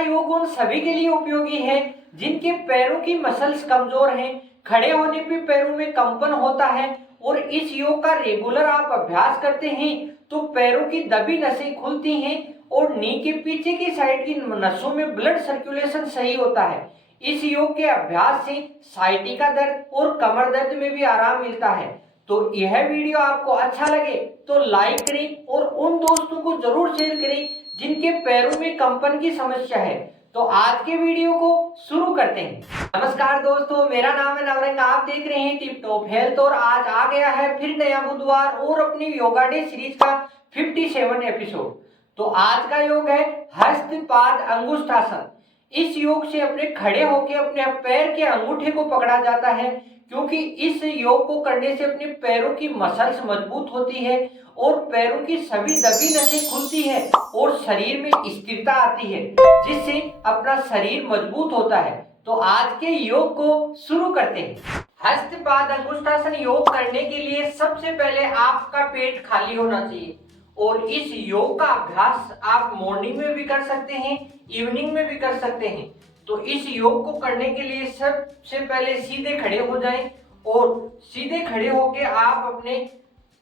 योग उन सभी के लिए उपयोगी है जिनके पैरों की मसल्स कमजोर हैं, खड़े होने पे पैरों में कंपन होता है और इस योग का रेगुलर आप अभ्यास करते हैं तो पैरों की दबी नसें खुलती हैं और नी के पीछे की साइड की नसों में ब्लड सर्कुलेशन सही होता है। इस योग के अभ्यास से साइटिका दर्द और कमर दर्द में भी आराम मिलता है। तो यह वीडियो आपको अच्छा लगे तो लाइक करें और उन दोस्तों को जरूर शेयर करें जिनके पैरों में कंपन की समस्या है। तो आज के वीडियो को शुरू करते हैं। नमस्कार दोस्तों, मेरा नाम है नवरंग, आप देख रहे हैं टिप टॉप हेल्थ और आज आ गया है फिर नया बुधवार और अपनी योगा डे सीरीज का 57 एपिसोड। तो आज का योग है हस्तपाद अंगुष्ठासन। इस योग से अपने खड़े होकर अपने पैर के अंगूठे को पकड़ा जाता है क्योंकि इस योग को करने से अपने पैरों की मसल्स मजबूत होती है और पैरों की सभी दबी नसें खुलती है और शरीर में स्थिरता आती है जिससे अपना शरीर मजबूत होता है। तो आज के योग को शुरू करते हैं। हस्तपाद अंगुष्ठासन योग करने के लिए सबसे पहले आपका पेट खाली होना चाहिए और इस योग का अभ्यास आप मॉर्निंग में भी कर सकते हैं, इवनिंग में भी कर सकते हैं। तो इस योग को करने के लिए सबसे पहले सीधे खड़े हो जाएं और सीधे खड़े होकर आप अपने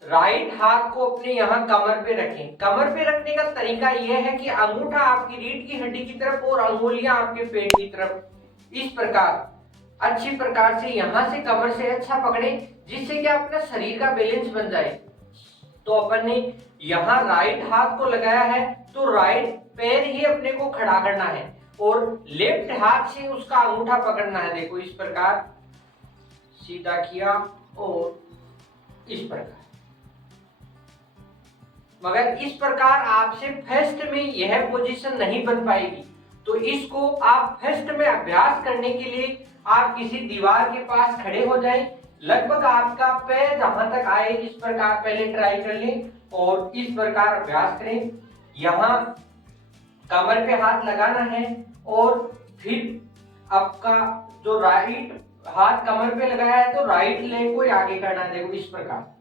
राइट हाथ को अपने यहाँ कमर पे रखें। कमर पे रखने का तरीका यह है कि अंगूठा आपकी रीढ़ की हड्डी की तरफ और अंगुलियां आपके पेट की तरफ इस प्रकार अच्छी प्रकार से यहाँ से कमर से अच्छा पकड़े जिससे कि अपना शरीर का बैलेंस बन जाए। तो अपन ने यहाँ राइट हाथ को लगाया है तो राइट पैर ही अपने को खड़ा करना है और लेफ्ट हाथ से उसका अंगूठा पकड़ना है। देखो इस प्रकार सीधा किया और इस प्रकार। मगर इस प्रकार आपसे फर्स्ट में यह पोजीशन नहीं बन पाएगी तो इसको आप फर्स्ट में अभ्यास करने के लिए आप किसी दीवार के पास खड़े हो जाएं। लगभग आपका पैर जहां तक आए इस प्रकार पहले ट्राई कर लें और इस प्रकार अभ्यास करें। यहाँ कमर पे हाथ लगाना है और फिर आपका जो राइट हाथ कमर पे लगाया है तो राइट लेग को आगे करना है। देखो इस प्रकार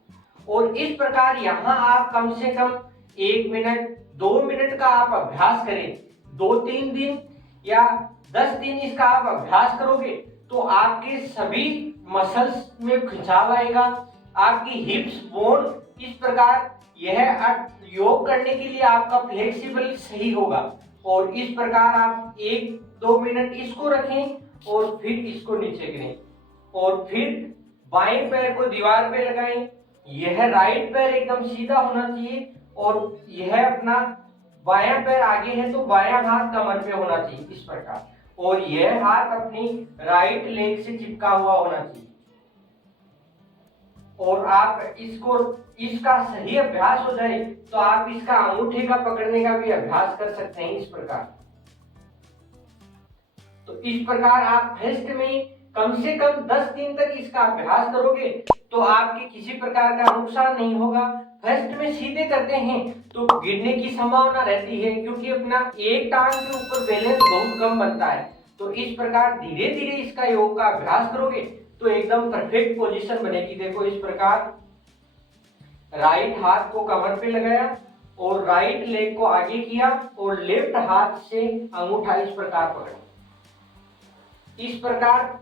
और इस प्रकार यहाँ आप कम से कम 1 मिनट 2 मिनट का आप अभ्यास करें। 2-3 दिन या 10 दिन इसका आप अभ्यास करोगे तो आपके सभी मसल्स में खिंचाव आएगा, आपकी हिप्स बोन इस प्रकार यह योग करने के लिए आपका फ्लेक्सिबल सही होगा। और इस प्रकार आप 1-2 मिनट इसको रखें और फिर इसको नीचे गिरें और फिर बाएं पैर को दीवार पे लगाएं। यह राइट पैर एकदम सीधा होना चाहिए और यह अपना बायां पैर आगे है तो बायां हाथ कमर पे होना चाहिए इस प्रकार और यह हाथ अपनी राइट लेग से चिपका हुआ होना चाहिए। और आप इसका सही अभ्यास हो जाए तो आप इसका अंगूठे का पकड़ने का भी अभ्यास कर सकते हैं इस प्रकार। तो इस प्रकार आप फर्स्ट में कम से कम 10 दिन तक इसका अभ्यास करोगे तो आपके किसी प्रकार का नुकसान नहीं होगा। फर्स्ट में सीधे करते हैं तो गिरने की संभावना रहती है क्योंकि अपना एक टांग के ऊपर बैलेंस बहुत कम बनता है। तो इस प्रकार धीरे धीरे इसका योग का अभ्यास करोगे तो एकदम परफेक्ट पोजीशन बनेगी। देखो इस प्रकार राइट हाथ को कमर पे लगाया और राइट लेग को आगे किया और लेफ्ट हाथ से अंगूठा इस प्रकार पकड़ा। इस प्रकार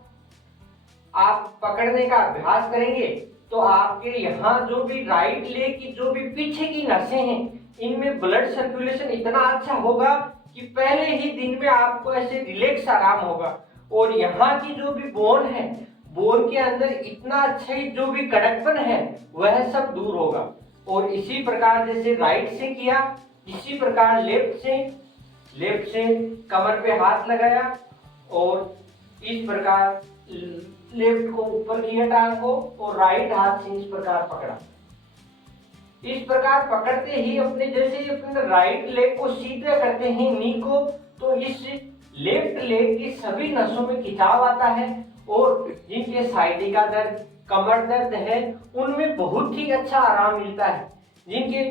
आप पकड़ने का अभ्यास करेंगे तो आपके यहाँ जो भी राइट लेग की जो भी पीछे की नसें हैं इनमें ब्लड सर्कुलेशन इतना अच्छा होगा कि पहले ही दिन में आपको ऐसे रिलैक्स आराम होगा और यहाँ की जो भी बोन है बोन के अंदर इतना अच्छा ही जो भी कड़कपन है वह सब दूर होगा। और इसी प्रकार जैसे राइट से किया इसी प्रकार लेफ्ट से कमर पे हाथ लगाया और इस प्रकार लेफ्ट को ऊपर किया टांग को और राइट हाथ से इस प्रकार पकड़ा। इस प्रकार पकड़ते ही अपने जैसे अपने राइट लेग को सीधा करते हैं नी को तो इस लेफ्ट लेग की सभी नसों में खिंचाव आता है और जिनके साइटिका दर्द कमर दर्द है उनमें बहुत ही अच्छा आराम मिलता है। जिनके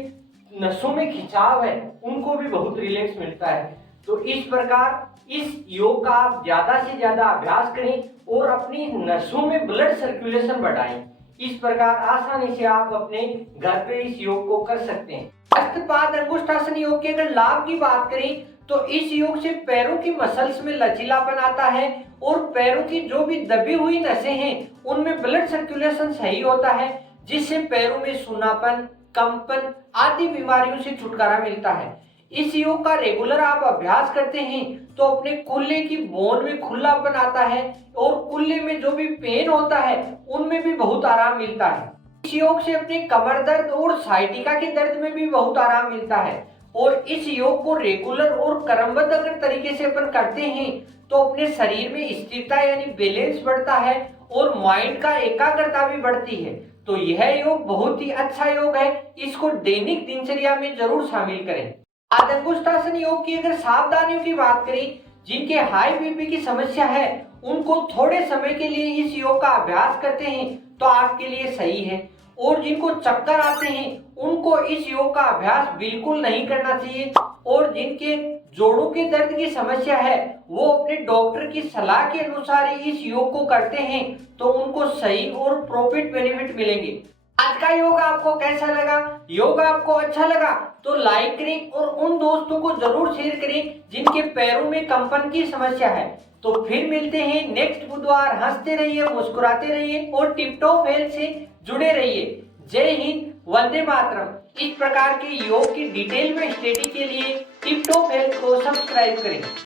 नसों में खिंचाव है उनको भी बहुत रिलैक्स मिलता है। तो इस प्रकार इस योग का आप ज्यादा से ज्यादा अभ्यास करें और अपनी नसों में ब्लड सर्कुलेशन बढ़ाएं। इस प्रकार आसानी से आप अपने घर पे इस योग को कर सकते हैं। हस्तपाद अंगुष्ठासन योग के अगर लाभ की बात करें तो इस योग से पैरों की मसल्स में लचीलापन आता है और पैरों की जो भी दबी हुई नसें हैं उनमें ब्लड सर्कुलेशन सही होता है, जिससे पैरों में सूनापन, कंपन आदि बीमारियों से छुटकारा मिलता है। इस योग का रेगुलर आप अभ्यास करते हैं तो अपने कुल्ले की बोन में खुलापन आता है और कुल्ले में जो भी पेन होता है उनमें भी बहुत आराम मिलता है। इस योग से अपने कमर दर्द और साइटिका के दर्द में भी बहुत आराम मिलता है। और इस योग को रेगुलर और क्रमबद्ध अगर तरीके से अपन करते हैं तो अपने शरीर में स्थिरता यानी बैलेंस बढ़ता है और माइंड का एकाग्रता भी बढ़ती है। तो यह योग बहुत ही अच्छा योग है, इसको दैनिक दिनचर्या में जरूर शामिल करें। आदंगुष्ठासन योग की अगर सावधानियों की बात करें, जिनके हाई बीपी की समस्या है उनको थोड़े समय के लिए इस योग का अभ्यास करते हैं तो आपके लिए सही है। और जिनको चक्कर आते हैं उनको इस योग का अभ्यास बिल्कुल नहीं करना चाहिए। और जिनके जोड़ों के दर्द की समस्या है वो अपने डॉक्टर की सलाह के अनुसार ही इस योग को करते हैं तो उनको सही और प्रॉफिट बेनिफिट मिलेंगे। आज का योग आपको कैसा लगा? योग आपको अच्छा लगा तो लाइक करें और उन दोस्तों को जरूर शेयर करें जिनके पैरों में कंपन की समस्या है। तो फिर मिलते हैं नेक्स्ट बुधवार। हंसते रहिए, मुस्कुराते रहिए और टिप टॉप हेल्थ से जुड़े रहिए। जय हिंद, वंदे मातरम। इस प्रकार के योग की डिटेल में स्टडी के लिए टिप टॉप हेल्थ को सब्सक्राइब करें।